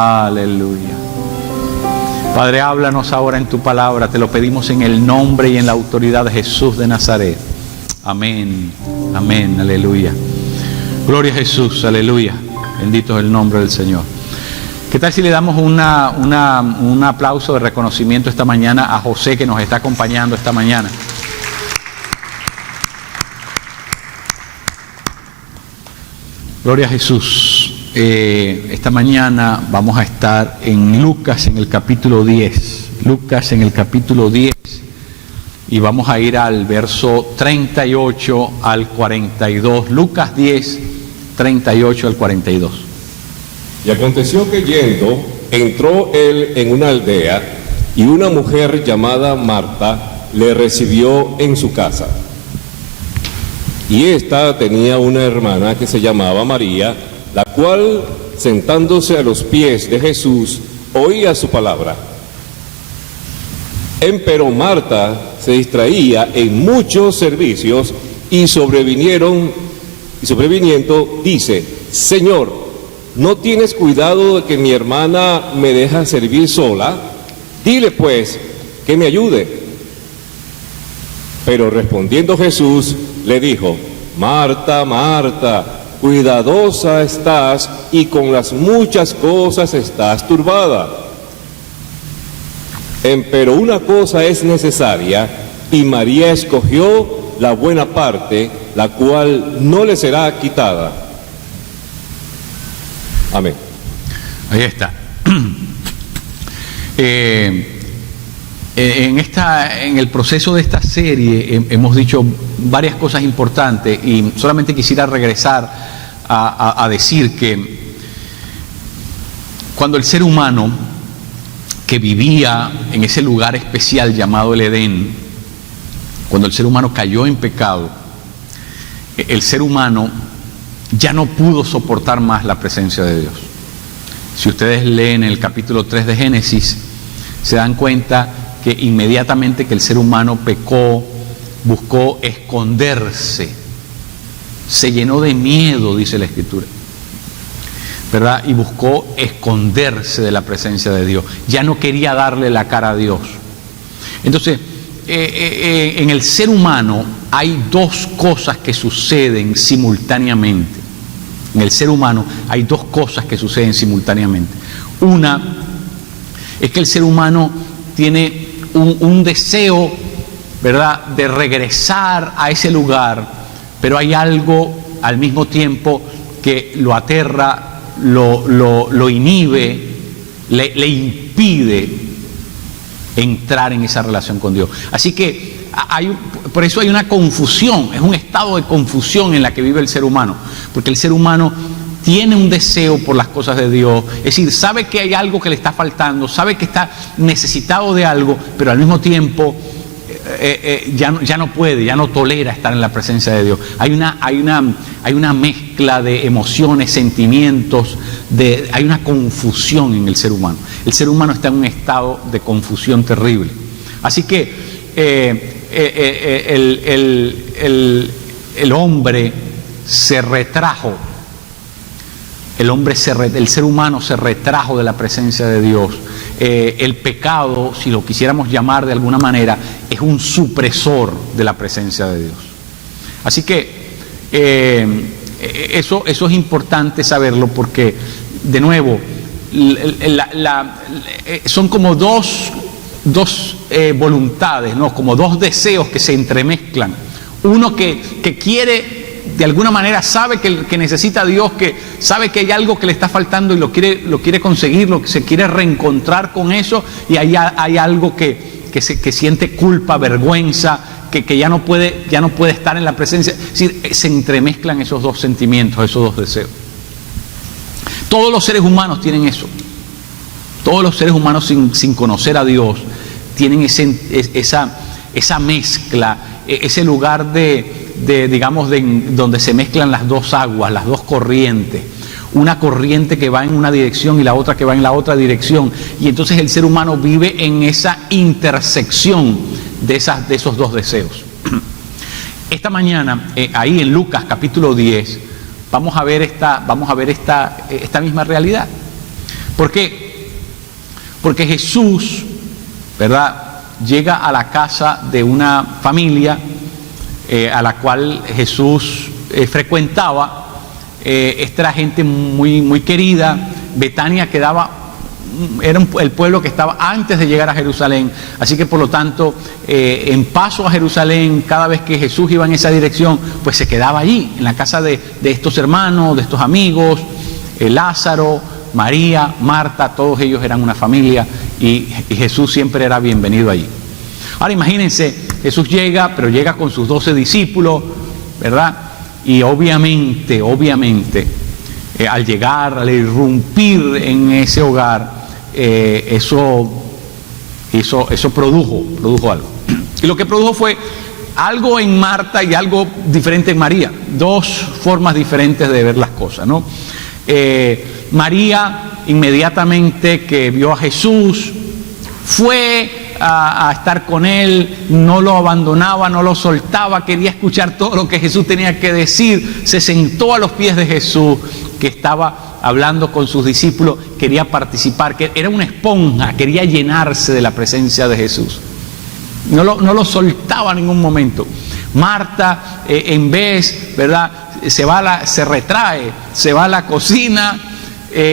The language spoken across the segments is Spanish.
Aleluya. Padre, háblanos ahora en tu palabra. Te lo pedimos en el nombre y en la autoridad de Jesús de Nazaret. Amén. Amén. Aleluya. Gloria a Jesús. Aleluya. Bendito es el nombre del Señor. ¿Qué tal si le damos un aplauso de reconocimiento esta mañana a José, que nos está acompañando esta mañana? Gloria a Jesús. Esta mañana vamos a estar en Lucas en el capítulo 10. Lucas en el capítulo 10. Y vamos a ir al verso 38 al 42. Lucas 10, 38 al 42. Y aconteció que yendo, entró él en una aldea, y una mujer llamada Marta le recibió en su casa. Y ésta tenía una hermana que se llamaba María, la cual, sentándose a los pies de Jesús, oía su palabra. Empero Marta se distraía en muchos servicios, y sobreviniendo dice: Señor, ¿no tienes cuidado de que mi hermana me deja servir sola? Dile pues que me ayude. Pero respondiendo Jesús le dijo: Marta, Marta, cuidadosa estás y con las muchas cosas estás turbada. Empero una cosa es necesaria, y María escogió la buena parte, la cual no le será quitada. Amén. Ahí está. En el proceso de esta serie hemos dicho varias cosas importantes, y solamente quisiera regresar a decir que cuando el ser humano que vivía en ese lugar especial llamado el Edén, cuando el ser humano cayó en pecado, el ser humano ya no pudo soportar más la presencia de Dios. Si ustedes leen el capítulo 3 de Génesis, se dan cuenta que inmediatamente que el ser humano pecó, buscó esconderse, se llenó de miedo, dice la Escritura, ¿verdad? Y buscó esconderse de la presencia de Dios. Ya no quería darle la cara a Dios. Entonces, en el ser humano hay dos cosas que suceden simultáneamente. En el ser humano hay dos cosas que suceden simultáneamente. Una es que el ser humano tiene un deseo, ¿verdad?, de regresar a ese lugar, pero hay algo al mismo tiempo que lo aterra, lo inhibe, le impide entrar en esa relación con Dios. Así que por eso hay una confusión, es un estado de confusión en la que vive el ser humano, porque el ser humano tiene un deseo por las cosas de Dios, es decir, sabe que hay algo que le está faltando, sabe que está necesitado de algo, pero al mismo tiempo ya no puede, ya no tolera estar en la presencia de Dios. Hay una mezcla de emociones, sentimientos, hay una confusión en el ser humano. El ser humano está en un estado de confusión terrible. Así que el hombre se retrajo. El ser humano se retrajo de la presencia de Dios. El pecado, si lo quisiéramos llamar de alguna manera, es un supresor de la presencia de Dios. Así que eso es importante saberlo, porque, de nuevo, son como dos voluntades, ¿no? Como dos deseos que se entremezclan. Uno que quiere, de alguna manera sabe que necesita a Dios, que sabe que hay algo que le está faltando y lo quiere conseguir, se quiere reencontrar con eso, y hay algo que siente culpa, vergüenza, que ya no puede estar en la presencia. Es decir, se entremezclan esos dos sentimientos, esos dos deseos. Todos los seres humanos tienen eso. Todos los seres humanos sin conocer a Dios tienen esa mezcla, ese lugar donde se mezclan las dos aguas, las dos corrientes. Una corriente que va en una dirección y la otra que va en la otra dirección. Y entonces el ser humano vive en esa intersección de esos dos deseos. Esta mañana, ahí en Lucas capítulo 10, vamos a ver esta misma realidad. ¿Por qué? Porque Jesús, ¿verdad?, llega a la casa de una familia a la cual Jesús frecuentaba. Esta era gente muy, muy querida. Betania era el pueblo que estaba antes de llegar a Jerusalén, así que por lo tanto en paso a Jerusalén, cada vez que Jesús iba en esa dirección, pues se quedaba allí, en la casa de estos hermanos, de estos amigos, Lázaro, María, Marta, todos ellos eran una familia y Jesús siempre era bienvenido allí. Ahora imagínense, Jesús llega, pero llega con sus 12 discípulos, ¿verdad? Y obviamente, al llegar, al irrumpir en ese hogar, eso produjo algo. Y lo que produjo fue algo en Marta y algo diferente en María. Dos formas diferentes de ver las cosas, ¿no? María, inmediatamente que vio a Jesús, fue a estar con él, no lo abandonaba, no lo soltaba, quería escuchar todo lo que Jesús tenía que decir, se sentó a los pies de Jesús, que estaba hablando con sus discípulos, quería participar, que era una esponja, quería llenarse de la presencia de Jesús. No lo soltaba en ningún momento. Marta, en vez, ¿verdad?, se retrae, se va a la cocina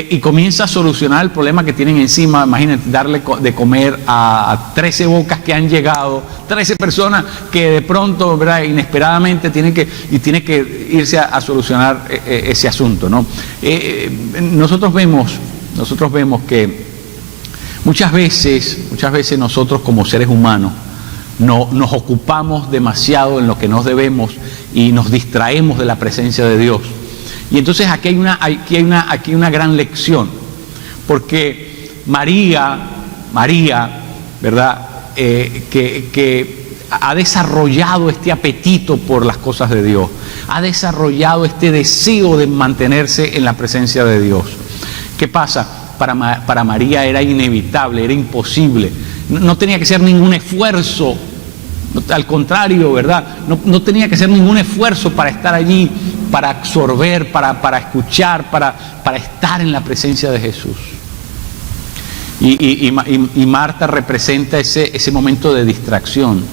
y comienza a solucionar el problema que tienen encima. Imagínate, darle de comer a 13 bocas que han llegado, 13 personas que de pronto, ¿verdad?, inesperadamente tiene que irse a solucionar ese asunto, ¿no? Nosotros vemos que muchas veces nosotros como seres humanos nos ocupamos demasiado en lo que nos debemos y nos distraemos de la presencia de Dios. Y entonces aquí hay una gran lección, porque María, ¿verdad?, que ha desarrollado este apetito por las cosas de Dios, ha desarrollado este deseo de mantenerse en la presencia de Dios. ¿Qué pasa? Para María era inevitable, era imposible, no tenía que ser ningún esfuerzo. Al contrario, ¿verdad? No tenía que hacer ningún esfuerzo para estar allí, para absorber, para escuchar, para estar en la presencia de Jesús. Y Marta representa ese momento de distracción,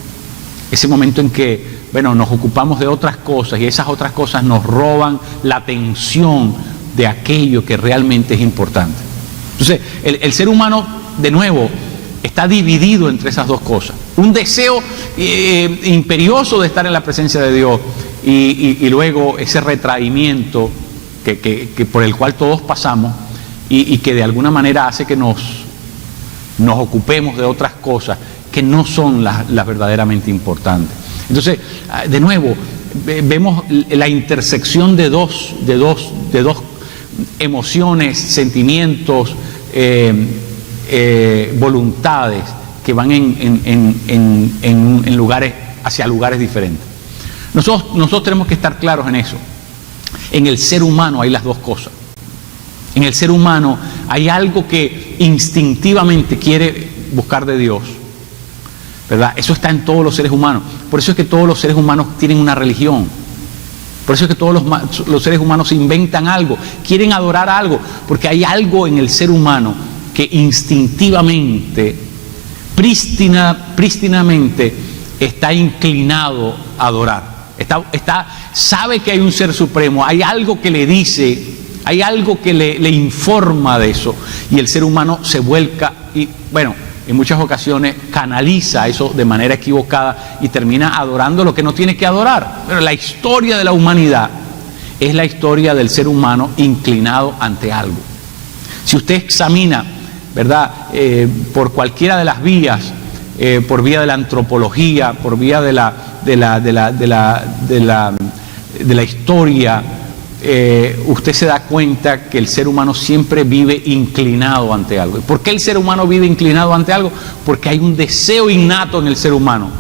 ese momento en que, bueno, nos ocupamos de otras cosas y esas otras cosas nos roban la atención de aquello que realmente es importante. Entonces, el ser humano, de nuevo, está dividido entre esas dos cosas. Un deseo imperioso de estar en la presencia de Dios y luego ese retraimiento que por el cual todos pasamos y que de alguna manera hace que nos ocupemos de otras cosas que no son las verdaderamente importantes. Entonces, de nuevo, vemos la intersección de dos emociones, sentimientos, voluntades que van en lugares, hacia lugares diferentes. Nosotros tenemos que estar claros en eso. En el ser humano hay las dos cosas. En el ser humano hay algo que instintivamente quiere buscar de Dios, ¿verdad? Eso está en todos los seres humanos. Por eso es que todos los seres humanos tienen una religión. Por eso es que todos los seres humanos inventan algo, quieren adorar algo, porque hay algo en el ser humano que instintivamente, prístinamente está inclinado a adorar. Sabe que hay un ser supremo, hay algo que le dice, hay algo que le informa de eso, y el ser humano se vuelca y, bueno, en muchas ocasiones canaliza eso de manera equivocada y termina adorando lo que no tiene que adorar. Pero la historia de la humanidad es la historia del ser humano inclinado ante algo. Si usted examina, ¿verdad?, por cualquiera de las vías, por vía de la antropología, por vía de la historia, usted se da cuenta que el ser humano siempre vive inclinado ante algo. ¿Por qué el ser humano vive inclinado ante algo? Porque hay un deseo innato en el ser humano,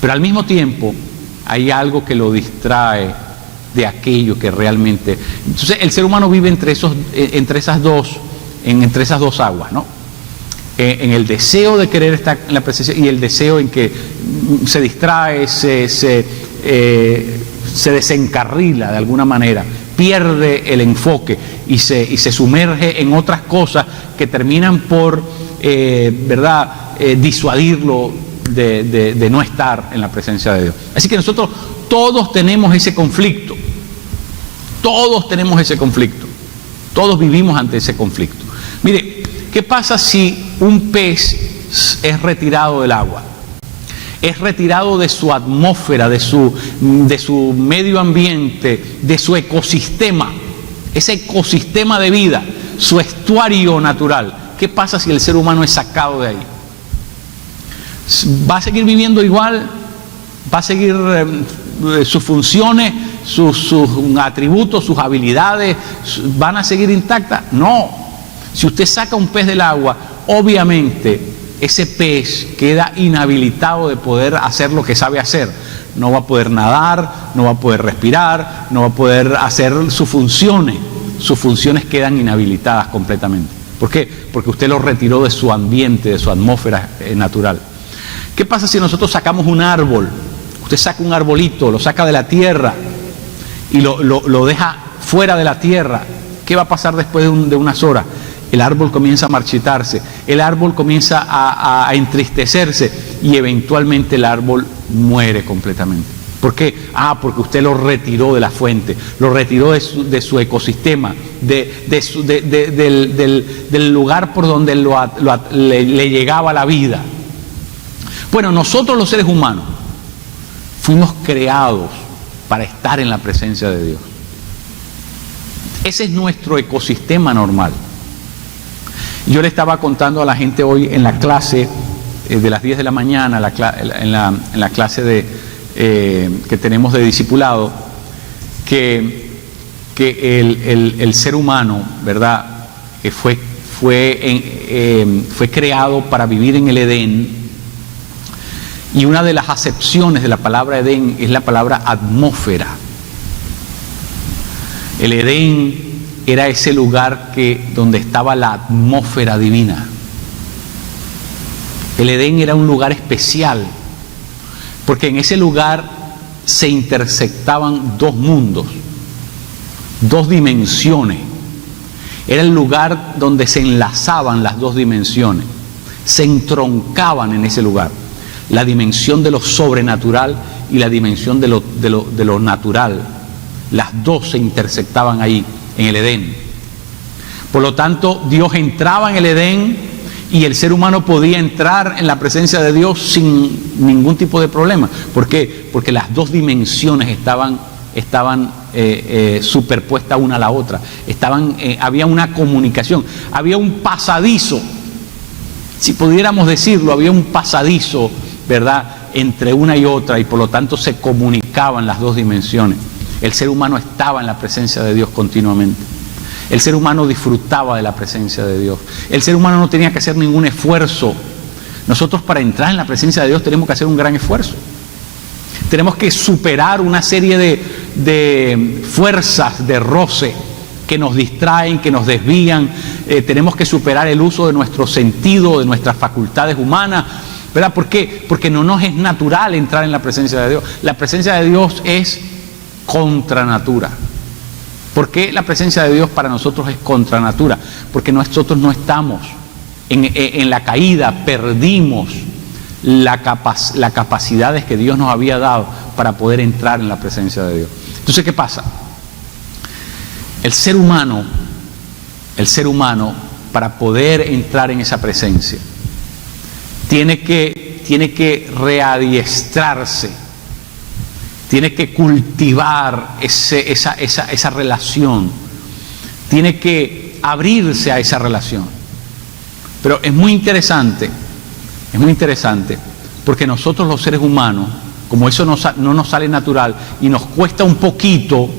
pero al mismo tiempo hay algo que lo distrae de aquello que realmente... Entonces el ser humano vive entre esas dos aguas, ¿no? En el deseo de querer estar en la presencia y el deseo en que se distrae, se desencarrila de alguna manera pierde el enfoque y se sumerge en otras cosas que terminan por, disuadirlo de no estar en la presencia de Dios. Así que nosotros todos tenemos ese conflicto. Todos tenemos ese conflicto. Todos vivimos ante ese conflicto. Mire, ¿qué pasa si un pez es retirado del agua? Es retirado de su atmósfera, de su medio ambiente, de su ecosistema, ese ecosistema de vida, su estuario natural. ¿Qué pasa si el ser humano es sacado de ahí? ¿Va a seguir viviendo igual? ¿Va a seguir sus funciones, sus atributos, sus habilidades, van a seguir intactas? No. Si usted saca un pez del agua, obviamente ese pez queda inhabilitado de poder hacer lo que sabe hacer. No va a poder nadar, no va a poder respirar, no va a poder hacer sus funciones. Sus funciones quedan inhabilitadas completamente. ¿Por qué? Porque usted lo retiró de su ambiente, de su atmósfera natural. ¿Qué pasa si nosotros sacamos un árbol? Usted saca un arbolito, lo saca de la tierra y lo deja fuera de la tierra. ¿Qué va a pasar después de unas horas? El árbol comienza a marchitarse, el árbol comienza a entristecerse y eventualmente el árbol muere completamente. ¿Por qué? Porque usted lo retiró de la fuente, lo retiró de su ecosistema, del lugar por donde le llegaba la vida. Bueno, nosotros los seres humanos fuimos creados para estar en la presencia de Dios. Ese es nuestro ecosistema normal. Yo le estaba contando a la gente hoy en la clase de las 10 de la mañana, en la clase que tenemos de discipulado, que el ser humano, ¿verdad?, fue creado para vivir en el Edén. Y una de las acepciones de la palabra Edén es la palabra atmósfera. El Edén era ese lugar donde estaba la atmósfera divina. El Edén era un lugar especial, porque en ese lugar se intersectaban dos mundos, dos dimensiones. Era el lugar donde se enlazaban las dos dimensiones, se entroncaban en ese lugar. La dimensión de lo sobrenatural y la dimensión de lo natural. Las dos se intersectaban ahí, en el Edén. Por lo tanto, Dios entraba en el Edén y el ser humano podía entrar en la presencia de Dios sin ningún tipo de problema. ¿Por qué? Porque las dos dimensiones estaban superpuestas una a la otra. Había una comunicación, había un pasadizo, si pudiéramos decirlo, había un pasadizo, ¿verdad?, entre una y otra, y por lo tanto se comunicaban las dos dimensiones. El ser humano estaba en la presencia de Dios continuamente. El ser humano disfrutaba de la presencia de Dios. El ser humano no tenía que hacer ningún esfuerzo. Nosotros, para entrar en la presencia de Dios, tenemos que hacer un gran esfuerzo. Tenemos que superar una serie de fuerzas de roce que nos distraen, que nos desvían. Tenemos que superar el uso de nuestro sentido, de nuestras facultades humanas, ¿verdad? ¿Por qué? Porque no nos es natural entrar en la presencia de Dios. La presencia de Dios es contra natura. ¿Por qué la presencia de Dios para nosotros es contra natura? Porque nosotros no estamos en la caída, perdimos las capacidades que Dios nos había dado para poder entrar en la presencia de Dios. Entonces, ¿qué pasa? El ser humano, para poder entrar en esa presencia, tiene que readiestrarse, tiene que cultivar esa relación, tiene que abrirse a esa relación. Pero es muy interesante, porque nosotros los seres humanos, como eso no nos sale natural y nos cuesta un poquito,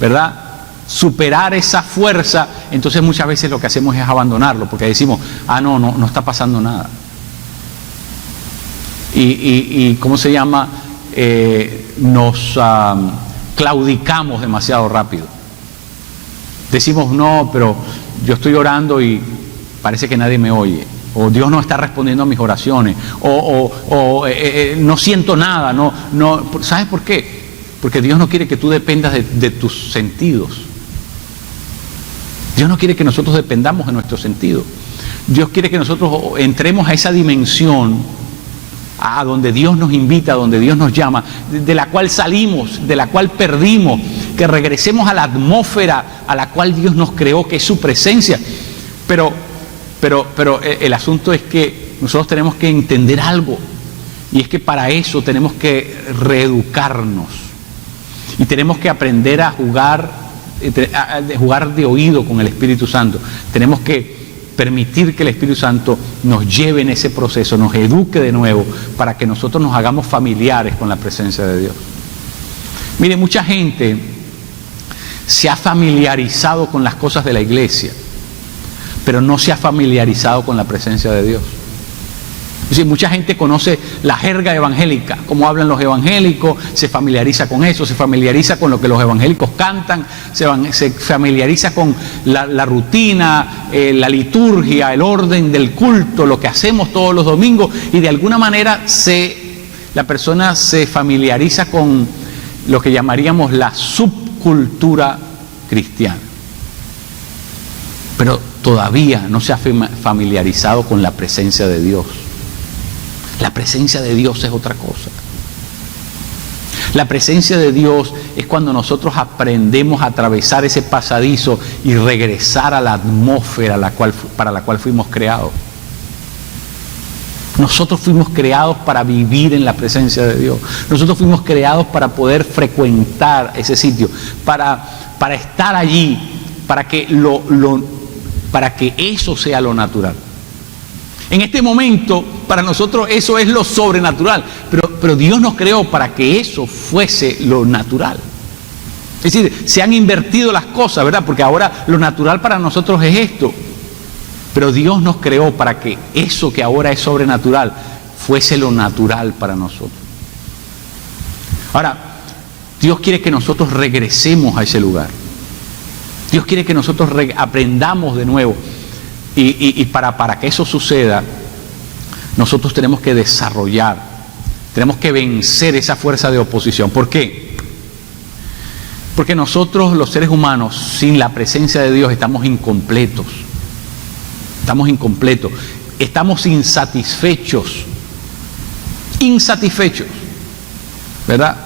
¿verdad?, superar esa fuerza, entonces muchas veces lo que hacemos es abandonarlo, porque decimos, no está pasando nada. Y ¿cómo se llama? Nos claudicamos demasiado rápido. Decimos, no, pero yo estoy orando y parece que nadie me oye, o Dios no está respondiendo a mis oraciones, o no siento nada, no. ¿Sabes por qué? Porque Dios no quiere que tú dependas de tus sentidos. Dios no quiere que nosotros dependamos de nuestro sentido. Dios quiere que nosotros entremos a esa dimensión, a donde Dios nos invita, a donde Dios nos llama, de la cual salimos, de la cual perdimos, que regresemos a la atmósfera a la cual Dios nos creó, que es su presencia. Pero el asunto es que nosotros tenemos que entender algo, y es que para eso tenemos que reeducarnos y tenemos que aprender a jugar de oído con el Espíritu Santo. Tenemos que permitir que el Espíritu Santo nos lleve en ese proceso, nos eduque de nuevo, para que nosotros nos hagamos familiares con la presencia de Dios. Mire, mucha gente se ha familiarizado con las cosas de la iglesia, pero no se ha familiarizado con la presencia de Dios. Es decir, mucha gente conoce la jerga evangélica, cómo hablan los evangélicos, se familiariza con eso, se familiariza con lo que los evangélicos cantan, se familiariza con la rutina, la liturgia, el orden del culto, lo que hacemos todos los domingos, y de alguna manera la persona se familiariza con lo que llamaríamos la subcultura cristiana. Pero todavía no se ha familiarizado con la presencia de Dios. La presencia de Dios es otra cosa. La presencia de Dios es cuando nosotros aprendemos a atravesar ese pasadizo y regresar a la atmósfera para la cual fuimos creados. Nosotros fuimos creados para vivir en la presencia de Dios. Nosotros fuimos creados para poder frecuentar ese sitio, para estar allí, para que eso sea lo natural. En este momento, para nosotros eso es lo sobrenatural, pero Dios nos creó para que eso fuese lo natural. Es decir, se han invertido las cosas, ¿verdad? Porque ahora lo natural para nosotros es esto, pero Dios nos creó para que eso que ahora es sobrenatural fuese lo natural para nosotros. Ahora, Dios quiere que nosotros regresemos a ese lugar. Dios quiere que nosotros aprendamos de nuevo. Y para que eso suceda, nosotros tenemos que desarrollar, tenemos que vencer esa fuerza de oposición. ¿Por qué? Porque nosotros, los seres humanos, sin la presencia de Dios, estamos incompletos. Estamos insatisfechos, ¿verdad?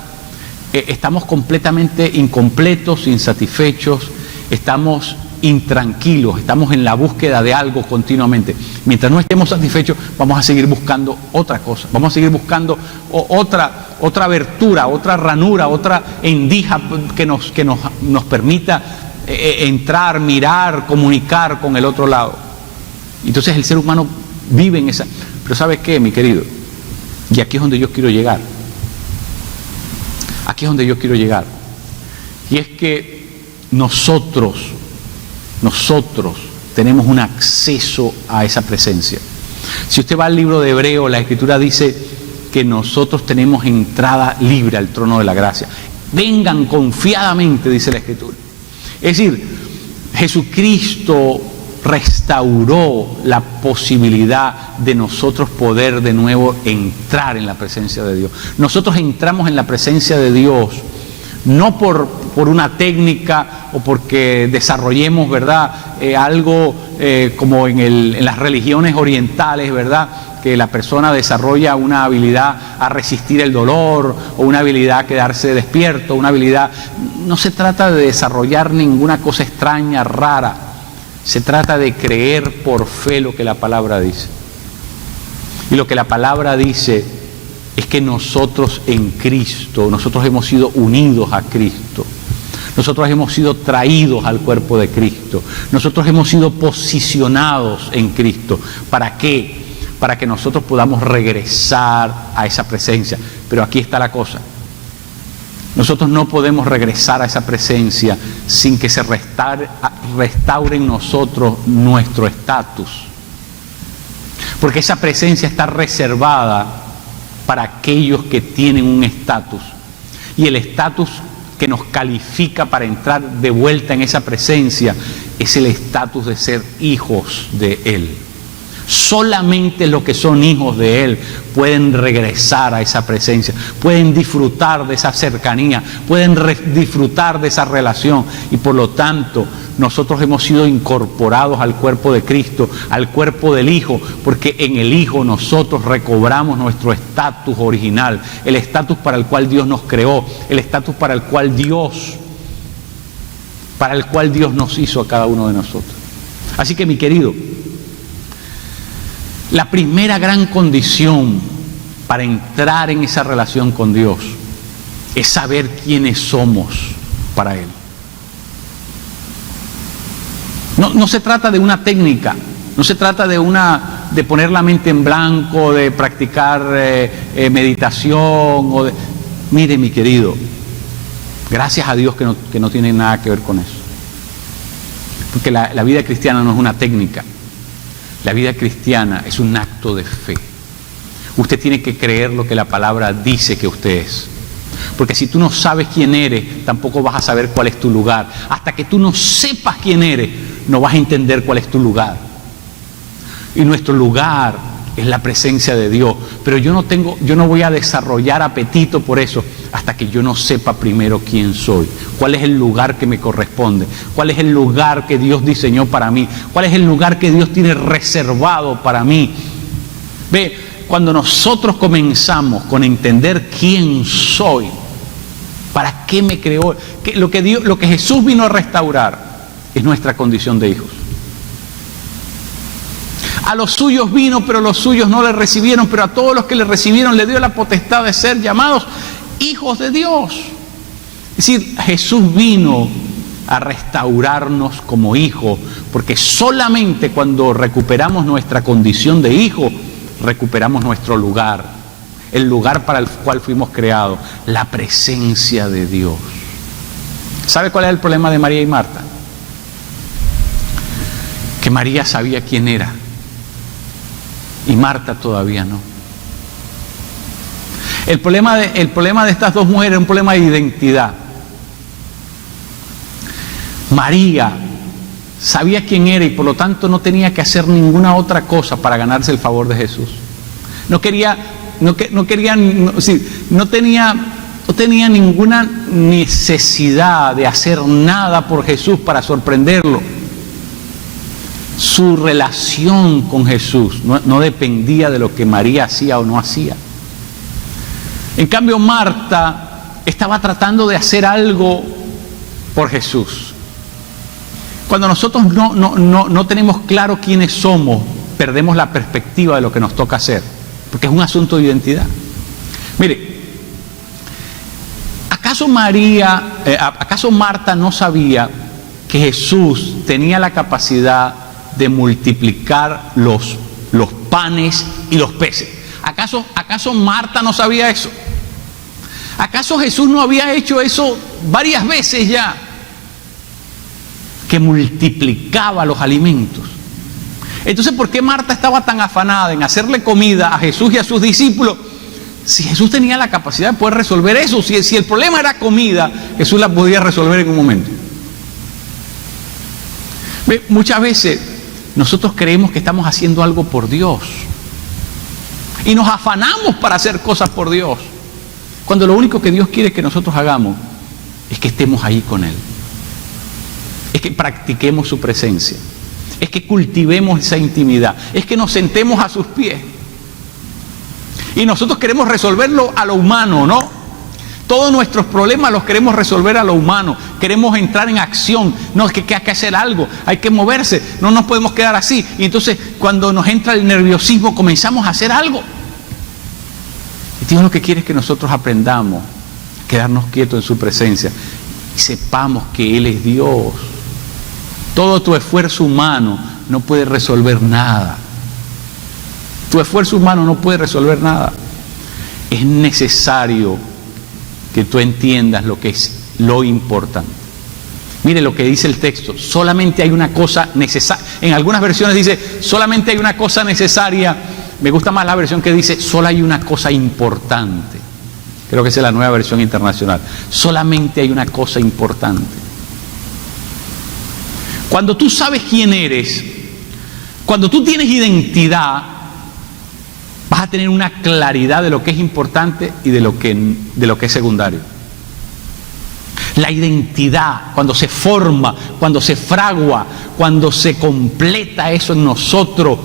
Estamos completamente incompletos, insatisfechos, estamos intranquilos, estamos en la búsqueda de algo continuamente. Mientras no estemos satisfechos, vamos a seguir buscando otra cosa, vamos a seguir buscando otra abertura, otra ranura, otra endija que nos permita entrar, mirar, comunicar con el otro lado. Entonces el ser humano vive en esa. Pero ¿sabes qué, mi querido? Y aquí es donde yo quiero llegar. Y es que nosotros tenemos un acceso a esa presencia. Si usted va al libro de Hebreos, la Escritura dice que nosotros tenemos entrada libre al trono de la gracia. Vengan confiadamente, dice la Escritura. Es decir, Jesucristo restauró la posibilidad de nosotros poder de nuevo entrar en la presencia de Dios. Nosotros entramos en la presencia de Dios no por una técnica o porque desarrollemos, ¿verdad? Algo como en las religiones orientales, ¿verdad? Que la persona desarrolla una habilidad a resistir el dolor o una habilidad a quedarse despierto, una habilidad. No se trata de desarrollar ninguna cosa extraña, rara. Se trata de creer por fe lo que la palabra dice. Y lo que la palabra dice es que nosotros en Cristo, nosotros hemos sido unidos a Cristo. Nosotros hemos sido traídos al cuerpo de Cristo. Nosotros hemos sido posicionados en Cristo. ¿Para qué? Para que nosotros podamos regresar a esa presencia. Pero aquí está la cosa. Nosotros no podemos regresar a esa presencia sin que se restaure en nosotros nuestro estatus. Porque esa presencia está reservada para aquellos que tienen un estatus. Y el estatus que nos califica para entrar de vuelta en esa presencia es el estatus de ser hijos de Él. Solamente los que son hijos de Él pueden regresar a esa presencia, pueden disfrutar de esa cercanía, pueden disfrutar de esa relación. Y por lo tanto, nosotros hemos sido incorporados al cuerpo de Cristo, al cuerpo del Hijo, porque en el Hijo nosotros recobramos nuestro estatus original, el estatus para el cual Dios nos creó, el estatus para el cual Dios nos hizo a cada uno de nosotros. Así que, mi querido, la primera gran condición para entrar en esa relación con Dios es saber quiénes somos para Él. No se trata de una técnica, no se trata de poner la mente en blanco, de practicar meditación. Mire, mi querido, gracias a Dios que no tiene nada que ver con eso. Porque la vida cristiana no es una técnica. La vida cristiana es un acto de fe. Usted tiene que creer lo que la palabra dice que usted es. Porque si tú no sabes quién eres, tampoco vas a saber cuál es tu lugar. Hasta que tú no sepas quién eres, no vas a entender cuál es tu lugar. Y nuestro lugar es la presencia de Dios. Pero yo no voy a desarrollar apetito por eso hasta que yo no sepa primero quién soy, cuál es el lugar que me corresponde, cuál es el lugar que Dios diseñó para mí, cuál es el lugar que Dios tiene reservado para mí. Ve, cuando nosotros comenzamos con entender quién soy, para qué me creó, lo que Jesús vino a restaurar es nuestra condición de hijos. A los suyos vino, pero los suyos no le recibieron, pero a todos los que le recibieron le dio la potestad de ser llamados hijos de Dios. Es decir, Jesús vino a restaurarnos como hijos, porque solamente cuando recuperamos nuestra condición de hijo, recuperamos nuestro lugar, el lugar para el cual fuimos creados, la presencia de Dios. ¿Sabe cuál es el problema de María y Marta? Que María sabía quién era y Marta todavía no. El problema de estas dos mujeres es un problema de identidad. María sabía quién era y por lo tanto no tenía que hacer ninguna otra cosa para ganarse el favor de Jesús. No tenía ninguna necesidad de hacer nada por Jesús para sorprenderlo. Su relación con Jesús no dependía de lo que María hacía o no hacía. En cambio, Marta estaba tratando de hacer algo por Jesús. Cuando nosotros no tenemos claro quiénes somos, perdemos la perspectiva de lo que nos toca hacer, porque es un asunto de identidad. Mire, ¿acaso Marta no sabía que Jesús tenía la capacidad de multiplicar los panes y los peces? ¿Acaso Marta no sabía eso? ¿Acaso Jesús no había hecho eso varias veces ya? Que multiplicaba los alimentos. Entonces, ¿por qué Marta estaba tan afanada en hacerle comida a Jesús y a sus discípulos? Si Jesús tenía la capacidad de poder resolver eso, si el problema era comida, Jesús la podía resolver en un momento. Muchas veces nosotros creemos que estamos haciendo algo por Dios y nos afanamos para hacer cosas por Dios, cuando lo único que Dios quiere que nosotros hagamos es que estemos ahí con Él, es que practiquemos su presencia, es que cultivemos esa intimidad, es que nos sentemos a sus pies. Y nosotros queremos resolverlo a lo humano, ¿no? Todos nuestros problemas los queremos resolver a lo humano, queremos entrar en acción. No, es que hay que hacer algo, hay que moverse, no nos podemos quedar así. Y entonces cuando nos entra el nerviosismo comenzamos a hacer algo. Y Dios lo que quiere es que nosotros aprendamos a quedarnos quietos en su presencia y sepamos que Él es Dios. Todo tu esfuerzo humano no puede resolver nada. Tu esfuerzo humano no puede resolver nada. Es necesario que tú entiendas lo que es lo importante. Mire lo que dice el texto: solamente hay una cosa necesaria. En algunas versiones dice solamente hay una cosa necesaria. Me gusta más la versión que dice solo hay una cosa importante. Creo que esa es la nueva versión internacional. Solamente hay una cosa importante. Cuando tú sabes quién eres, Cuando tú tienes identidad, vas a tener una claridad de lo que es importante y de lo que es secundario. La identidad, cuando se forma, cuando se fragua, cuando se completa eso en nosotros,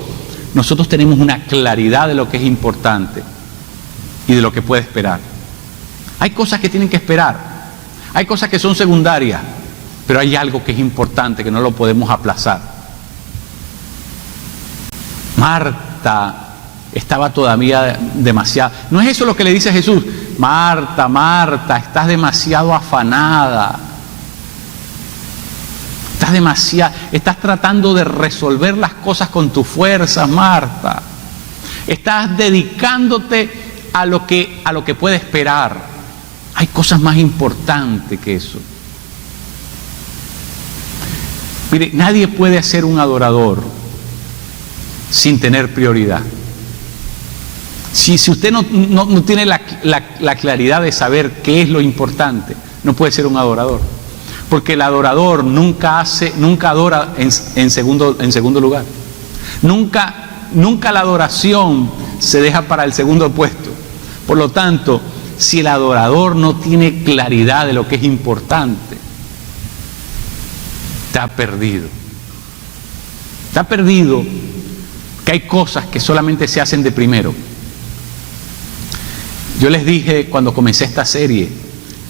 nosotros tenemos una claridad de lo que es importante y de lo que puede esperar. Hay cosas que tienen que esperar, hay cosas que son secundarias, pero hay algo que es importante, que no lo podemos aplazar. Marta estaba todavía demasiado. ¿No es eso lo que le dice Jesús? Marta, Marta, estás demasiado afanada. Estás tratando de resolver las cosas con tus fuerzas, Marta. Estás dedicándote a lo que puede esperar. Hay cosas más importantes que eso. Mire, nadie puede ser un adorador sin tener prioridad. Si usted no tiene la claridad de saber qué es lo importante, no puede ser un adorador. Porque el adorador nunca adora en segundo lugar. Nunca la adoración se deja para el segundo puesto. Por lo tanto, si el adorador no tiene claridad de lo que es importante, está perdido. Está perdido, que hay cosas que solamente se hacen de primero. Yo les dije cuando comencé esta serie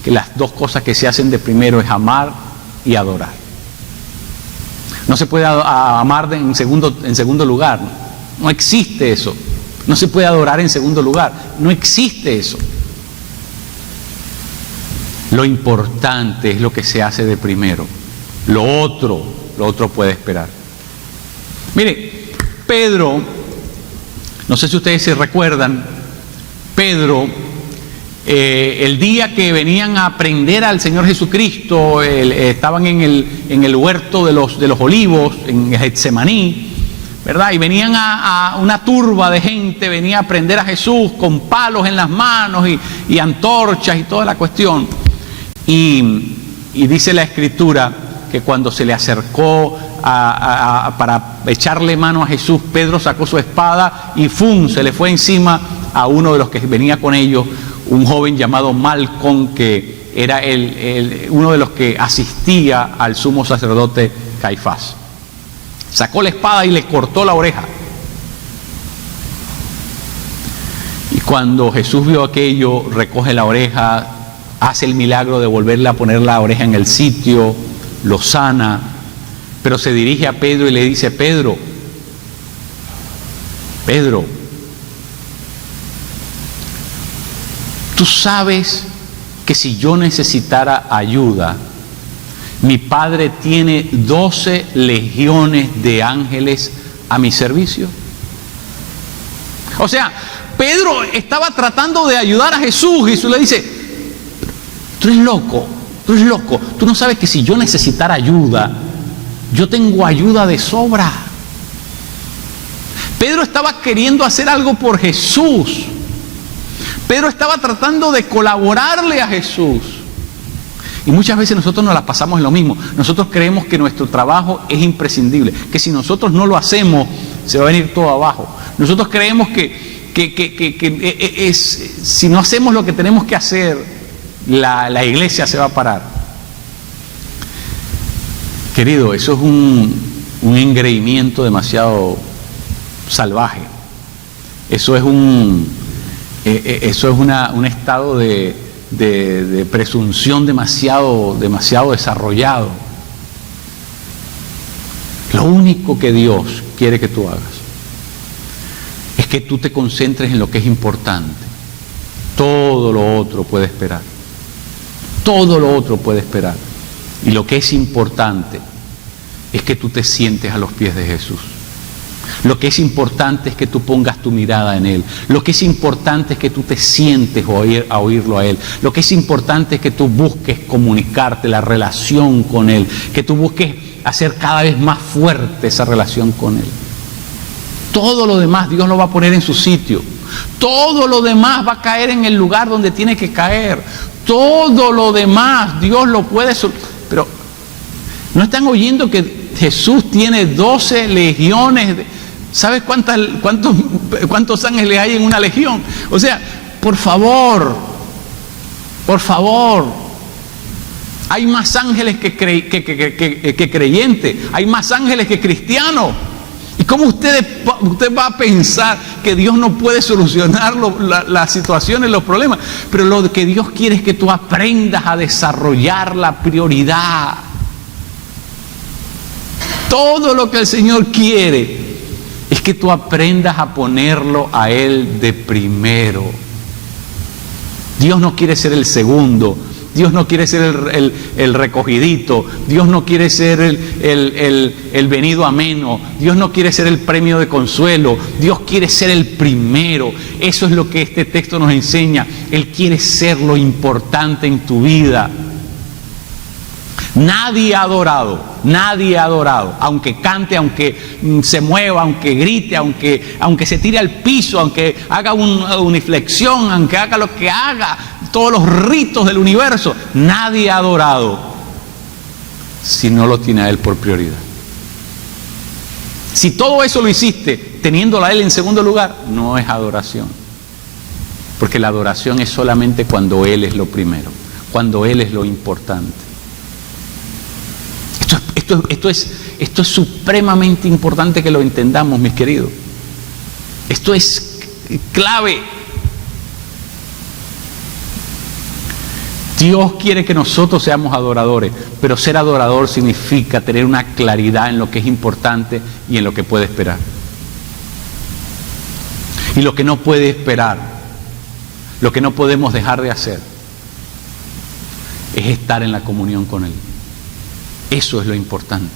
que las dos cosas que se hacen de primero es amar y adorar. No se puede amar en segundo lugar. No existe eso. No se puede adorar en segundo lugar. No existe eso. Lo importante es lo que se hace de primero. Lo otro puede esperar. Mire, Pedro, no sé si ustedes se recuerdan, Pedro, el día que venían a prender al Señor Jesucristo, estaban en el huerto de los olivos, en Getsemaní, ¿verdad? Y venían a una turba de gente, venía a prender a Jesús con palos en las manos y antorchas y toda la cuestión. Y dice la Escritura que cuando se le acercó para echarle mano a Jesús, Pedro sacó su espada y ¡fum!, se le fue encima a uno de los que venía con ellos, un joven llamado Malcón, que era uno de los que asistía al sumo sacerdote Caifás. Sacó la espada y le cortó la oreja. Y cuando Jesús vio aquello, recoge la oreja, hace el milagro de volverle a poner la oreja en el sitio, lo sana, pero se dirige a Pedro y le dice: Pedro, tú sabes que si yo necesitara ayuda, mi Padre tiene 12 legiones de ángeles a mi servicio. O sea, Pedro estaba tratando de ayudar a Jesús. Jesús le dice: tú eres loco, tú no sabes que si yo necesitara ayuda, yo tengo ayuda de sobra. Pedro estaba queriendo hacer algo por Jesús. Pedro estaba tratando de colaborarle a Jesús. Y muchas veces nosotros nos las pasamos en lo mismo. Nosotros creemos que nuestro trabajo es imprescindible, que si nosotros no lo hacemos, se va a venir todo abajo. Nosotros creemos que si no hacemos lo que tenemos que hacer, la iglesia se va a parar. Querido, eso es un engreimiento demasiado salvaje. Eso es un estado de presunción demasiado desarrollado. Lo único que Dios quiere que tú hagas es que tú te concentres en lo que es importante. Todo lo otro puede esperar. Todo lo otro puede esperar. Y lo que es importante es que tú te sientes a los pies de Jesús. Lo que es importante es que tú pongas tu mirada en Él. Lo que es importante es que tú te sientes a oírlo a Él. Lo que es importante es que tú busques comunicarte la relación con Él. Que tú busques hacer cada vez más fuerte esa relación con Él. Todo lo demás Dios lo va a poner en su sitio. Todo lo demás va a caer en el lugar donde tiene que caer. Todo lo demás Dios lo puede... Pero ¿no están oyendo que Jesús tiene 12 legiones ¿Sabes cuántos ángeles hay en una legión? O sea, por favor, hay más ángeles que creyentes, hay más ángeles que cristianos. ¿Y cómo usted va a pensar que Dios no puede solucionar las situaciones, los problemas? Pero lo que Dios quiere es que tú aprendas a desarrollar la prioridad. Todo lo que el Señor quiere es que tú aprendas a ponerlo a Él de primero. Dios no quiere ser el segundo. Dios no quiere ser el recogidito. Dios no quiere ser el venido ameno. Dios no quiere ser el premio de consuelo. Dios quiere ser el primero. Eso es lo que este texto nos enseña. Él quiere ser lo importante en tu vida. Nadie ha adorado, aunque cante, aunque se mueva, aunque grite, aunque se tire al piso, aunque haga una uniflexión, aunque haga lo que haga, todos los ritos del universo. Nadie ha adorado si no lo tiene a Él por prioridad. Si todo eso lo hiciste teniéndolo a Él en segundo lugar, no es adoración. Porque la adoración es solamente cuando Él es lo primero, cuando Él es lo importante. Esto es supremamente importante que lo entendamos, mis queridos. Esto es clave. Dios quiere que nosotros seamos adoradores, pero ser adorador significa tener una claridad en lo que es importante y en lo que puede esperar. Y lo que no puede esperar, lo que no podemos dejar de hacer, es estar en la comunión con Él. Eso es lo importante.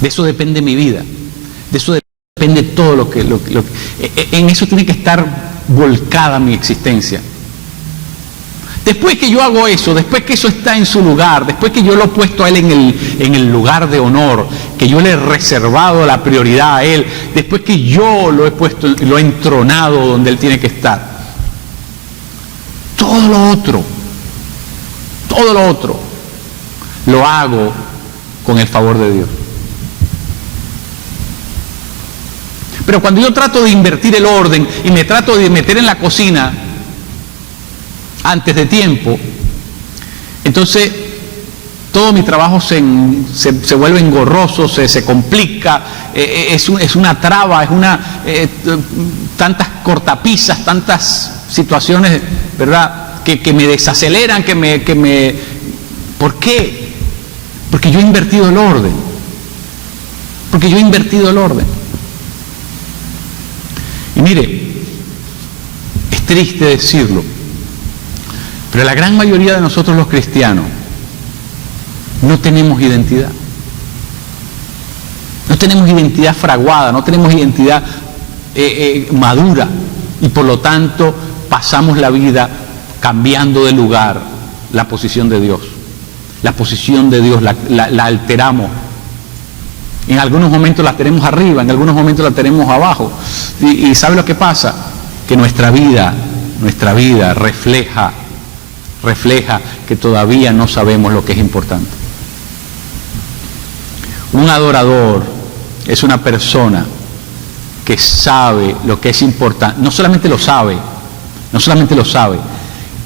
De eso depende mi vida. De eso depende todo lo que en eso tiene que estar volcada mi existencia. Después que yo hago eso, después que eso está en su lugar, después que yo lo he puesto a Él en el lugar de honor, que yo le he reservado la prioridad a Él, después que yo lo he puesto, lo he entronado donde Él tiene que estar, todo lo otro lo hago con el favor de Dios. Pero cuando yo trato de invertir el orden y me trato de meter en la cocina antes de tiempo, entonces todo mi trabajo se vuelve engorroso, se complica, es una traba, tantas cortapisas, tantas situaciones, ¿verdad?, que me desaceleran, ¿por qué? Porque yo he invertido el orden. Y mire, es triste decirlo, pero la gran mayoría de nosotros los cristianos no tenemos identidad. No tenemos identidad fraguada, no tenemos identidad madura, y por lo tanto pasamos la vida cambiando de lugar la posición de Dios. La posición de Dios la alteramos. En algunos momentos la tenemos arriba, en algunos momentos la tenemos abajo. Y ¿sabe lo que pasa? Que nuestra vida refleja que todavía no sabemos lo que es importante. Un adorador es una persona que sabe lo que es importante. No solamente lo sabe,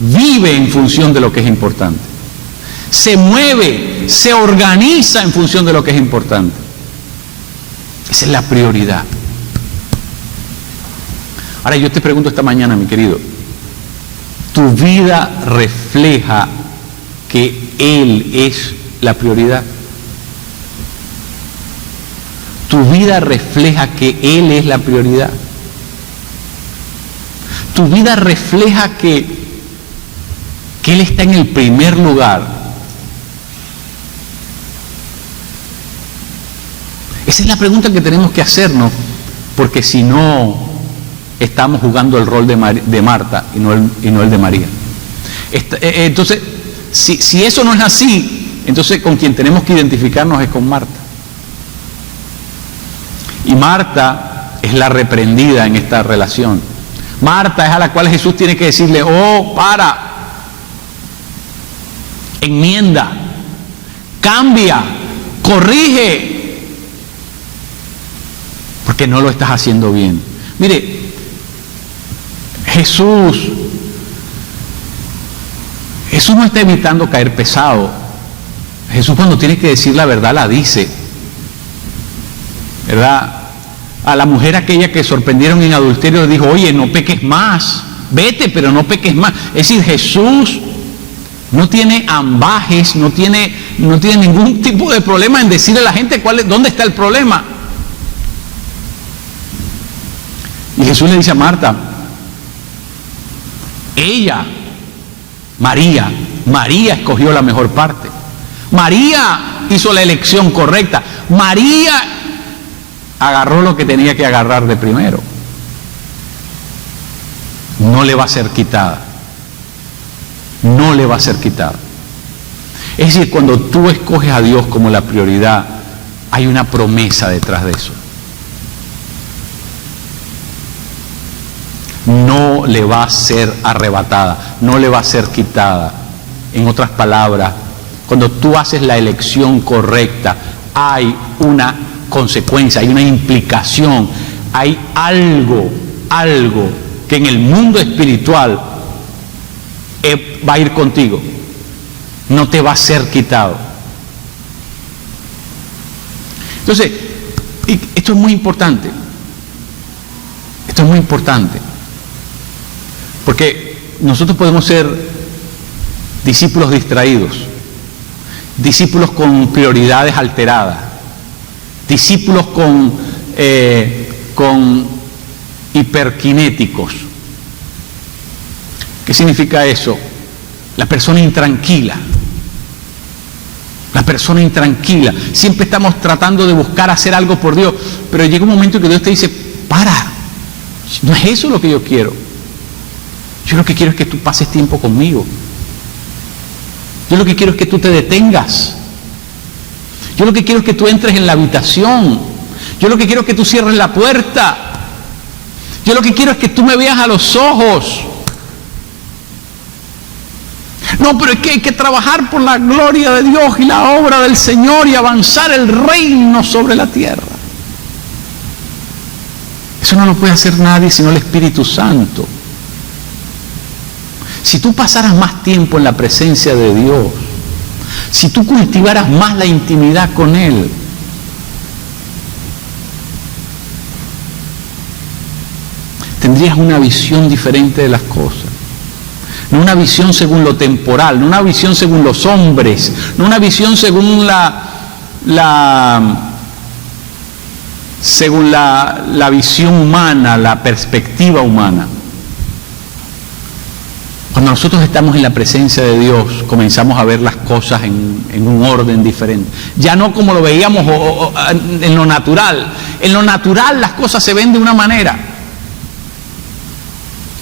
vive en función de lo que es importante. Se mueve, se organiza en función de lo que es importante. Esa es la prioridad. Ahora yo te pregunto esta mañana, mi querido, ¿tu vida refleja que Él es la prioridad? ¿Tu vida refleja que Él es la prioridad? ¿Tu vida refleja que Él está en el primer lugar? Esa es la pregunta que tenemos que hacernos, porque si no, estamos jugando el rol de Marta y no el de María. Entonces, si eso no es así, entonces con quien tenemos que identificarnos es con Marta. Y Marta es la reprendida en esta relación. Marta es a la cual Jesús tiene que decirle: oh, enmienda, cambia, corrige. porque no lo estás haciendo bien. Mire, Jesús no está evitando caer pesado. Jesús, cuando tiene que decir la verdad, la dice, ¿verdad? A la mujer aquella que sorprendieron en adulterio le dijo: oye, no peques más, vete, pero no peques más. Es decir, Jesús no tiene ambajes, no tiene ningún tipo de problema en decirle a la gente dónde está el problema. Y Jesús le dice a Marta, María escogió la mejor parte. María hizo la elección correcta. María agarró lo que tenía que agarrar de primero. No le va a ser quitada. No le va a ser quitada. Es decir, cuando tú escoges a Dios como la prioridad, hay una promesa detrás de eso. No le va a ser arrebatada, no le va a ser quitada. En otras palabras, cuando tú haces la elección correcta, hay una consecuencia, hay una implicación, hay algo que en el mundo espiritual va a ir contigo, no te va a ser quitado. Entonces, esto es muy importante, porque nosotros podemos ser discípulos distraídos, discípulos con prioridades alteradas, discípulos con hiperkinéticos. ¿Qué significa eso? La persona intranquila. La persona intranquila. Siempre estamos tratando de buscar hacer algo por Dios, pero llega un momento que Dios te dice: para, no es eso lo que yo quiero. Yo lo que quiero es que tú pases tiempo conmigo. Yo lo que quiero es que tú te detengas. Yo lo que quiero es que tú entres en la habitación. Yo lo que quiero es que tú cierres la puerta. Yo lo que quiero es que tú me veas a los ojos. No, pero es que hay que trabajar por la gloria de Dios y la obra del Señor y avanzar el reino sobre la tierra. Eso no lo puede hacer nadie sino el Espíritu Santo. Si tú pasaras más tiempo en la presencia de Dios, si tú cultivaras más la intimidad con Él, tendrías una visión diferente de las cosas. No una visión según lo temporal, no una visión según los hombres, no una visión según la visión humana, la perspectiva humana. Cuando nosotros estamos en la presencia de Dios, comenzamos a ver las cosas en un orden diferente. Ya no como lo veíamos en lo natural. En lo natural las cosas se ven de una manera.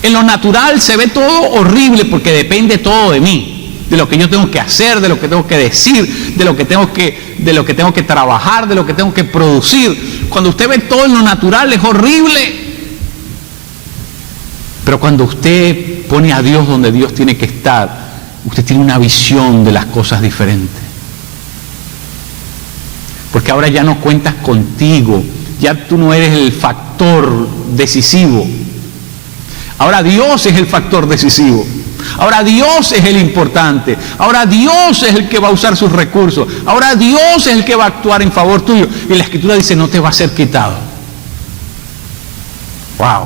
En lo natural se ve todo horrible porque depende todo de mí, de lo que yo tengo que hacer, de lo que tengo que decir, de lo que tengo que trabajar, de lo que tengo que producir. Cuando usted ve todo en lo natural es horrible. Pero cuando usted pone a Dios donde Dios tiene que estar, usted tiene una visión de las cosas diferentes. Porque ahora ya no cuentas contigo, ya tú no eres el factor decisivo. Ahora Dios es el factor decisivo. Ahora Dios es el importante. Ahora Dios es el que va a usar sus recursos. Ahora Dios es el que va a actuar en favor tuyo. Y la Escritura dice: no te va a ser quitado. ¡Wow!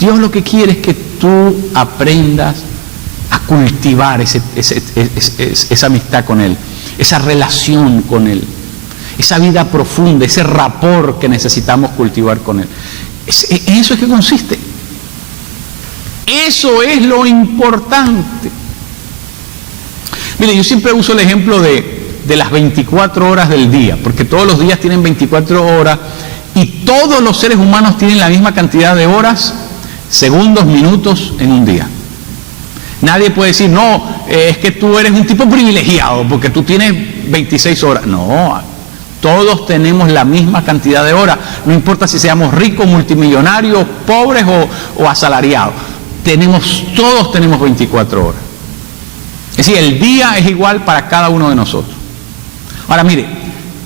Dios lo que quiere es que tú aprendas a cultivar esa amistad con Él, esa relación con Él, esa vida profunda, ese rapport que necesitamos cultivar con Él. En eso es que consiste. Eso es lo importante. Mire, yo siempre uso el ejemplo de las 24 horas del día, porque todos los días tienen 24 horas y todos los seres humanos tienen la misma cantidad de horas, segundos, minutos en un día. Nadie puede decir: no, es que tú eres un tipo privilegiado porque tú tienes 26 horas. No, todos tenemos la misma cantidad de horas, no importa si seamos ricos, multimillonarios, pobres o asalariados. Todos tenemos 24 horas. Es decir, el día es igual para cada uno de nosotros. Ahora mire,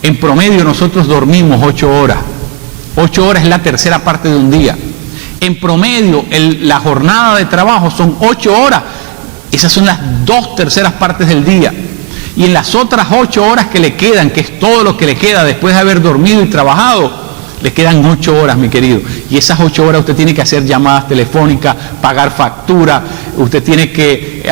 En promedio nosotros dormimos 8 horas. 8 horas es la tercera parte de un día. En promedio la jornada de trabajo son 8 horas. Esas son las 2/3 partes del día. Y en las otras 8 horas que le quedan, que es todo lo que le queda después de haber dormido y trabajado, le quedan 8 horas, mi querido. Y esas 8 horas usted tiene que hacer llamadas telefónicas, pagar factura, usted tiene que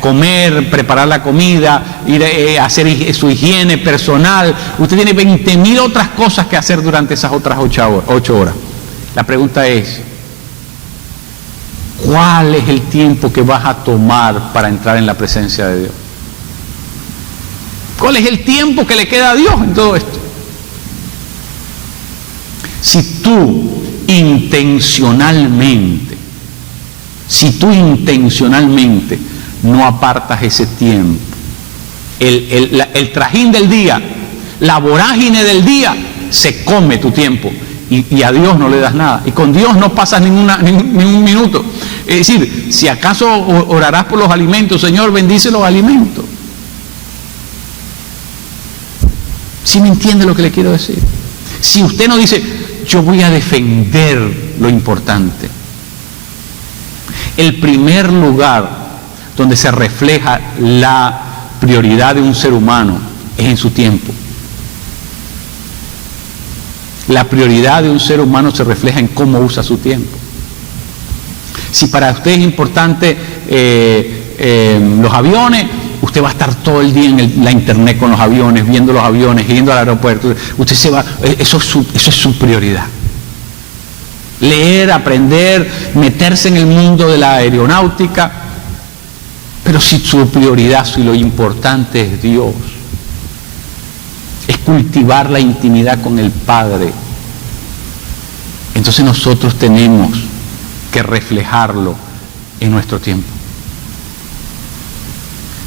comer, preparar la comida, ir a hacer su higiene personal. Usted tiene 20.000 otras cosas que hacer durante esas otras 8 horas. La pregunta es, ¿cuál es el tiempo que vas a tomar para entrar en la presencia de Dios? ¿Cuál es el tiempo que le queda a Dios en todo esto? Si tú intencionalmente no apartas ese tiempo, el trajín del día, la vorágine del día, se come tu tiempo y a Dios no le das nada. Y con Dios no pasas ningún minuto. Es decir, si acaso orarás por los alimentos, Señor, bendice los alimentos. ¿Sí me entiende lo que le quiero decir? Si usted no dice, yo voy a defender lo importante. El primer lugar donde se refleja la prioridad de un ser humano es en su tiempo. La prioridad de un ser humano se refleja en cómo usa su tiempo. Si para usted es importante los aviones, usted va a estar todo el día en la internet con los aviones, viendo los aviones, yendo al aeropuerto. Usted se va, eso es su prioridad. Leer, aprender, meterse en el mundo de la aeronáutica. Pero si su prioridad, si lo importante es Dios, es cultivar la intimidad con el Padre, entonces nosotros tenemos que reflejarlo en nuestro tiempo.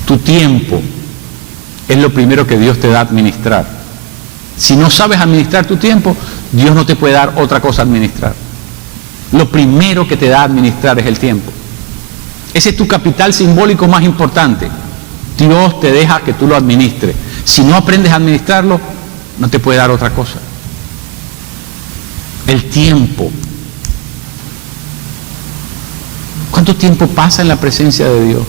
Tu tiempo es lo primero que Dios te da a administrar. Si no sabes administrar tu tiempo, Dios no te puede dar otra cosa a administrar. Lo primero que te da a administrar es el tiempo. Ese es tu capital simbólico más importante. Dios te deja que tú lo administres. Si no aprendes a administrarlo, no te puede dar otra cosa. El tiempo. ¿Cuánto tiempo pasa en la presencia de Dios?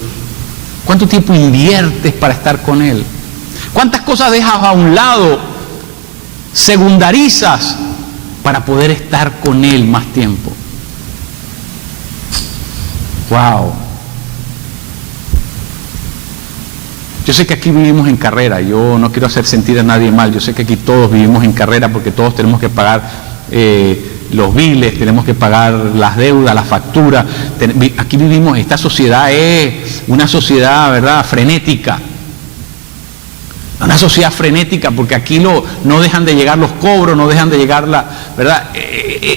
¿Cuánto tiempo inviertes para estar con Él? ¿Cuántas cosas dejas a un lado, secundarizas, para poder estar con Él más tiempo? ¡Wow! Yo sé que aquí vivimos en carrera, yo no quiero hacer sentir a nadie mal, yo sé que aquí todos vivimos en carrera porque todos tenemos que pagar los biles, tenemos que pagar las deudas, las facturas. Aquí vivimos, esta sociedad es una sociedad, ¿verdad?, frenética. Una sociedad frenética porque aquí no dejan de llegar los cobros, no dejan de llegar ¿verdad?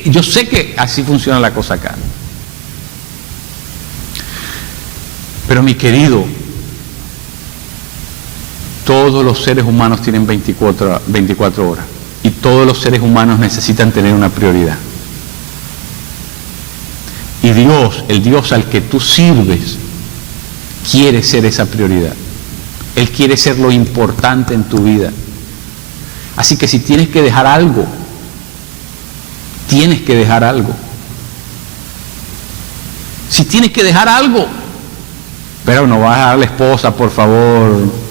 Yo sé que así funciona la cosa acá. Pero mi querido, todos los seres humanos tienen 24 horas. Y todos los seres humanos necesitan tener una prioridad. Y Dios, el Dios al que tú sirves, quiere ser esa prioridad. Él quiere ser lo importante en tu vida. Así que si tienes que dejar algo, tienes que dejar algo. Si tienes que dejar algo, pero no vas a dejar a la esposa, por favor.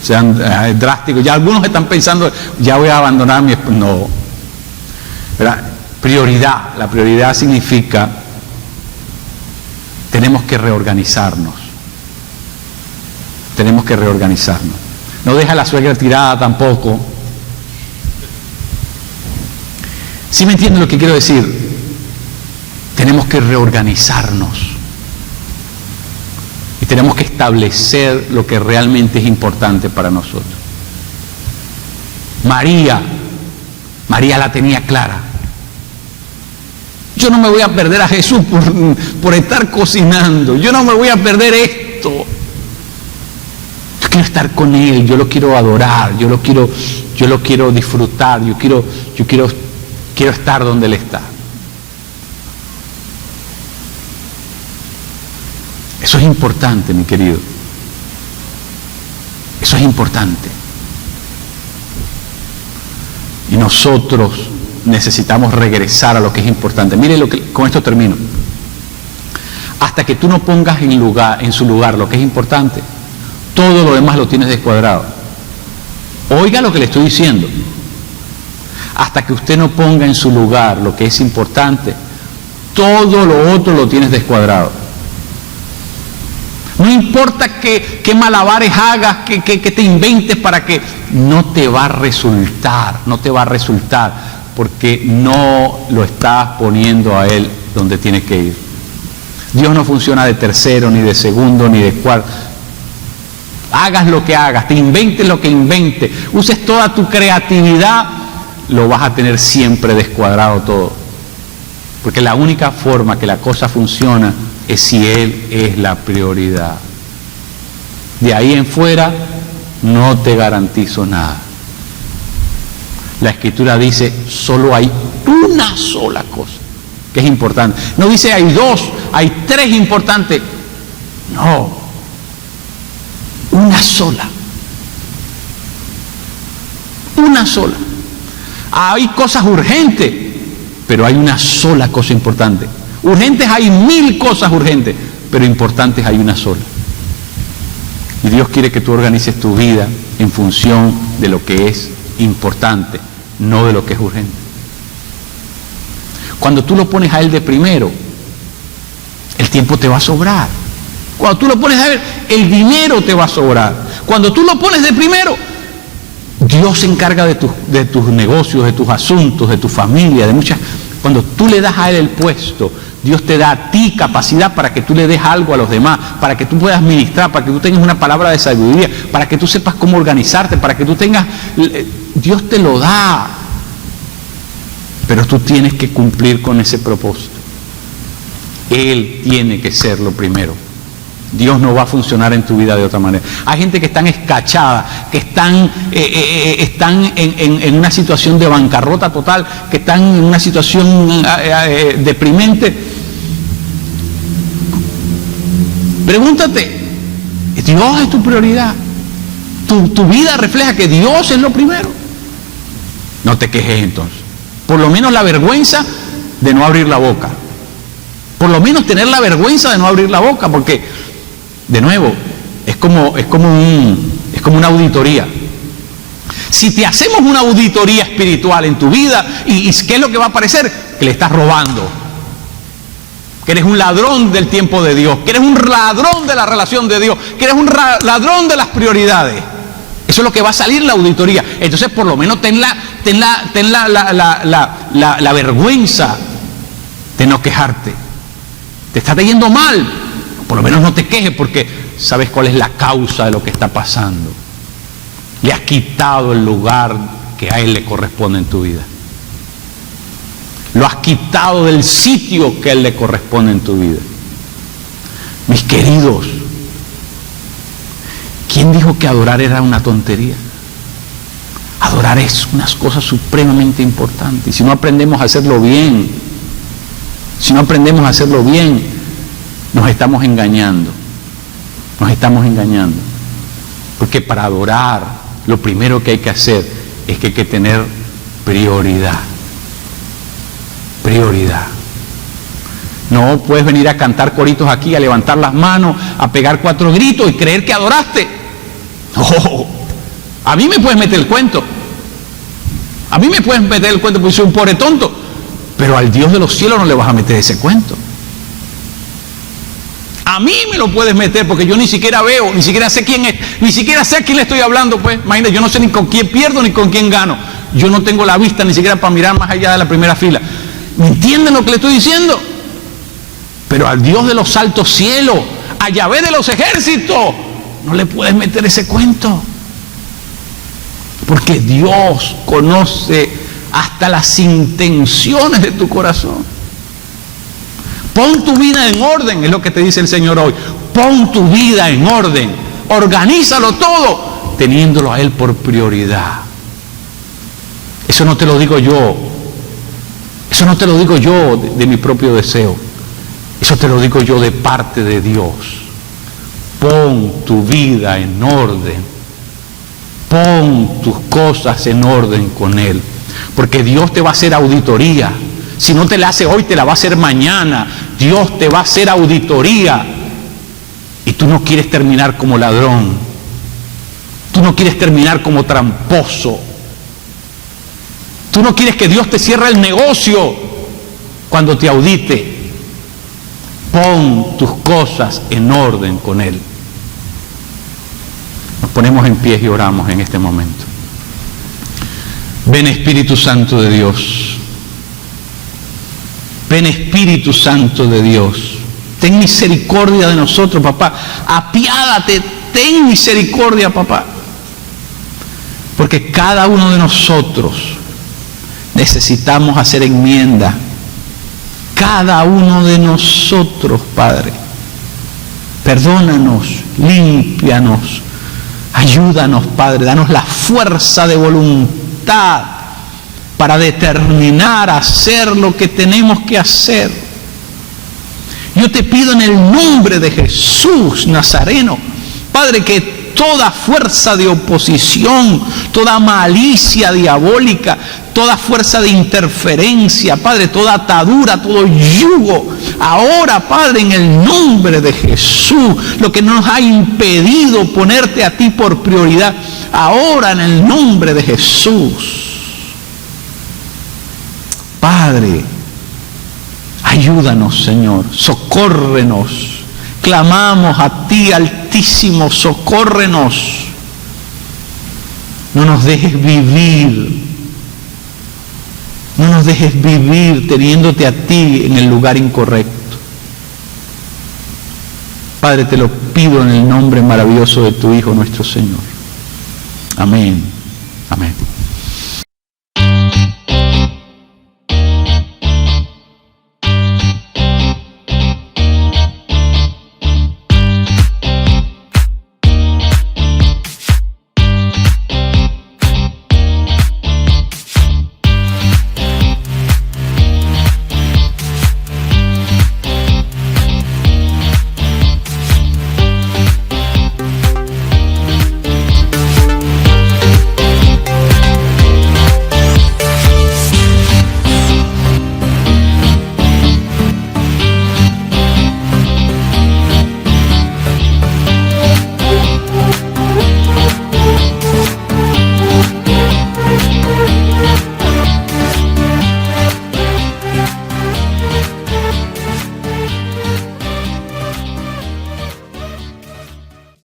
Sean drásticos. Ya algunos están pensando, ya voy a abandonar a mi esposa. No. ¿Verdad? Prioridad. La prioridad significa, tenemos que reorganizarnos. Tenemos que reorganizarnos. No deja a la suegra tirada tampoco. ¿Sí me entienden lo que quiero decir? Tenemos que reorganizarnos. Y tenemos que establecer lo que realmente es importante para nosotros. María la tenía clara. Yo no me voy a perder a Jesús por estar cocinando. Yo no me voy a perder esto. Yo quiero estar con Él, yo lo quiero adorar, yo lo quiero disfrutar, yo quiero estar donde Él está. Eso es importante, mi querido. Eso es importante. Y nosotros necesitamos regresar a lo que es importante. Mire, con esto termino. Hasta que tú no pongas en su lugar lo que es importante, todo lo demás lo tienes descuadrado. Oiga lo que le estoy diciendo. Hasta que usted no ponga en su lugar lo que es importante, todo lo otro lo tienes descuadrado. No importa qué malabares hagas, que te inventes para que no te va a resultar, porque no lo estás poniendo a Él donde tiene que ir. Dios no funciona de tercero, ni de segundo, ni de cuarto. Hagas lo que hagas, te inventes lo que inventes, uses toda tu creatividad, lo vas a tener siempre descuadrado todo. Porque la única forma que la cosa funciona es si Él es la prioridad. De ahí en fuera no te garantizo nada. La Escritura dice, solo hay una sola cosa que es importante. No dice hay dos, hay tres importantes. No, una sola. Una sola. Hay cosas urgentes, pero hay una sola cosa importante. Urgentes hay 1000 cosas urgentes, pero importantes hay una sola. Y Dios quiere que tú organices tu vida en función de lo que es importante, no de lo que es urgente. Cuando tú lo pones a Él de primero, el tiempo te va a sobrar. Cuando tú lo pones a Él, el dinero te va a sobrar. Cuando tú lo pones de primero, Dios se encarga de tus negocios, de tus asuntos, de tu familia, de muchas. Cuando tú le das a Él el puesto, Dios te da a ti capacidad para que tú le des algo a los demás, para que tú puedas ministrar, para que tú tengas una palabra de sabiduría, para que tú sepas cómo organizarte, para que tú tengas. Dios te lo da, pero tú tienes que cumplir con ese propósito. Él tiene que ser lo primero. Dios no va a funcionar en tu vida de otra manera. Hay gente que están escachada, que están en una situación de bancarrota total, que están en una situación deprimente. Pregúntate, ¿Dios es tu prioridad? ¿Tu vida refleja que Dios es lo primero? No te quejes entonces. Por lo menos la vergüenza de no abrir la boca. Por lo menos tener la vergüenza de no abrir la boca, porque de nuevo, es como una auditoría. Si te hacemos una auditoría espiritual en tu vida, ¿y qué es lo que va a aparecer? Que le estás robando. Que eres un ladrón del tiempo de Dios. Que eres un ladrón de la relación de Dios. Que eres un ladrón de las prioridades. Eso es lo que va a salir en la auditoría. Entonces, por lo menos ten la vergüenza de no quejarte. Te está yendo mal. Por lo menos no te quejes, porque sabes cuál es la causa de lo que está pasando. Le has quitado el lugar que a Él le corresponde en tu vida. Lo has quitado del sitio que a Él le corresponde en tu vida. Mis queridos, ¿quién dijo que adorar era una tontería? Adorar es una cosa supremamente importante. Y si no aprendemos a hacerlo bien, nos estamos engañando. Porque para adorar, lo primero que hay que hacer es que hay que tener prioridad. No puedes venir a cantar coritos aquí, a levantar las manos, a pegar 4 gritos y creer que adoraste. No. A mí me puedes meter el cuento. Porque soy un pobre tonto. Pero al Dios de los cielos no le vas a meter ese cuento. A mí me lo puedes meter porque yo ni siquiera veo, ni siquiera sé quién es, ni siquiera sé a quién le estoy hablando, pues. Imagínate, yo no sé ni con quién pierdo ni con quién gano. Yo no tengo la vista ni siquiera para mirar más allá de la primera fila. ¿Me entienden lo que le estoy diciendo? Pero al Dios de los altos cielos, a Yahvé de los ejércitos, no le puedes meter ese cuento. Porque Dios conoce hasta las intenciones de tu corazón. Pon tu vida en orden, es lo que te dice el Señor hoy. Pon tu vida en orden. Organízalo todo, teniéndolo a Él por prioridad. Eso no te lo digo yo. Eso no te lo digo yo de mi propio deseo. Eso te lo digo yo de parte de Dios. Pon tu vida en orden. Pon tus cosas en orden con Él. Porque Dios te va a hacer auditoría. Si no te la hace hoy, te la va a hacer mañana. Dios te va a hacer auditoría. Y tú no quieres terminar como ladrón. Tú no quieres terminar como tramposo. Tú no quieres que Dios te cierre el negocio cuando te audite. Pon tus cosas en orden con Él. Nos ponemos en pie y oramos en este momento. Ven Espíritu Santo de Dios. Ven Espíritu Santo de Dios. Ten misericordia de nosotros, papá. Apiádate, ten misericordia, papá. Porque cada uno de nosotros necesitamos hacer enmienda. Cada uno de nosotros, Padre. Perdónanos, límpianos, ayúdanos, Padre. Danos la fuerza de voluntad para determinar hacer lo que tenemos que hacer. Yo te pido en el nombre de Jesús Nazareno, Padre, que toda fuerza de oposición, toda malicia diabólica, toda fuerza de interferencia, Padre, toda atadura, todo yugo, ahora, Padre, en el nombre de Jesús, lo que nos ha impedido ponerte a ti por prioridad, ahora en el nombre de Jesús. Padre, ayúdanos, Señor, socórrenos. Clamamos a ti, Altísimo, socórrenos. No nos dejes vivir. No nos dejes vivir teniéndote a ti en el lugar incorrecto. Padre, te lo pido en el nombre maravilloso de tu Hijo, nuestro Señor. Amén. Amén.